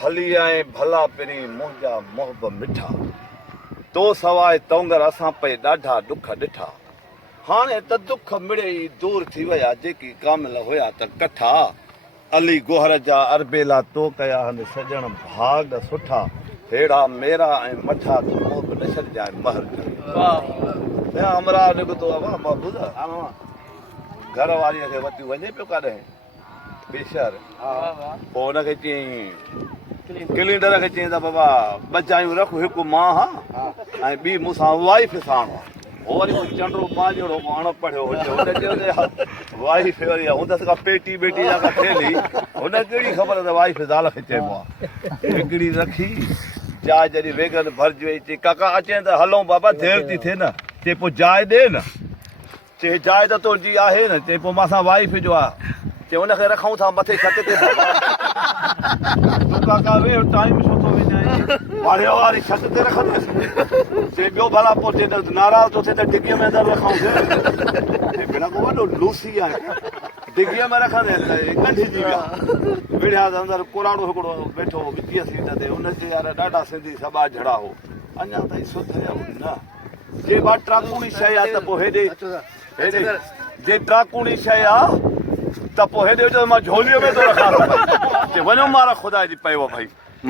भली आए भला पिरी मुंहिंजा मोहब मिठा तो सवाइ तोंगर असां पे ॾाढा ॾुख ॾिठा हाणे त दुख मिड़े ई दूर थी विया जेकी कामिल हुया त कथा अली गोहर जा अरबेला तो कया हन सजण भाग सुठा हेड़ा मेरा ऐं मठा तो मोह न छॾजांइ महर करे हमरा निकितो आहे मां ॿुधा घर वारीअ खे वठी वञे पियो काॾे बेशर पोइ हुनखे चयईं कैलेंडर खे चयईं त बाबा ॿ जायूं रख हिकु मां हा ऐं ॿी मूंसां वाइफ साण हो वरी चंडो मां जहिड़ो माण्हू पढ़ियो हुन चयो वाइफ वरी हूंदसि का पेटी बेटी जा का थेली हुन कहिड़ी ख़बर त वाइफ ज़ाल खे चइबो आहे हिकिड़ी रखी जाइ जॾहिं वेगन भरिजी वई चई काका अचनि त हलूं बाबा देरि थी थिए न चई पोइ जाइ ॾे न चई जाइ त तुंहिंजी आहे न चई पोइ मांसां वाइफ जो आहे चई हुनखे रखूं था मथे छत ते तूं काका वे टाइम छो थो विञाए वाड़ियो वारी छत ते रखंदुसि चई ॿियो भला पोइ चई नाराज़ थो थिए त डिगीअ में अंदरि रखूंसि बिना को वॾो लूसी आहे डिगीअ में रखंदे त ॻंढिजी विया विढ़िया त अंदरि कुराड़ो हिकिड़ो वेठो विचीअ सीट ते हुनजे यार ॾाढा सिंधी सभा जड़ा हो अञा ताईं सुध न जे बा ट्राकूणी शइ आहे त पोइ हेॾे जे ट्राकूणी शइ आहे त पोइ हेॾे मां झोलीअ में थो रखां वञो मारा ख़ुदा जी पियो भाई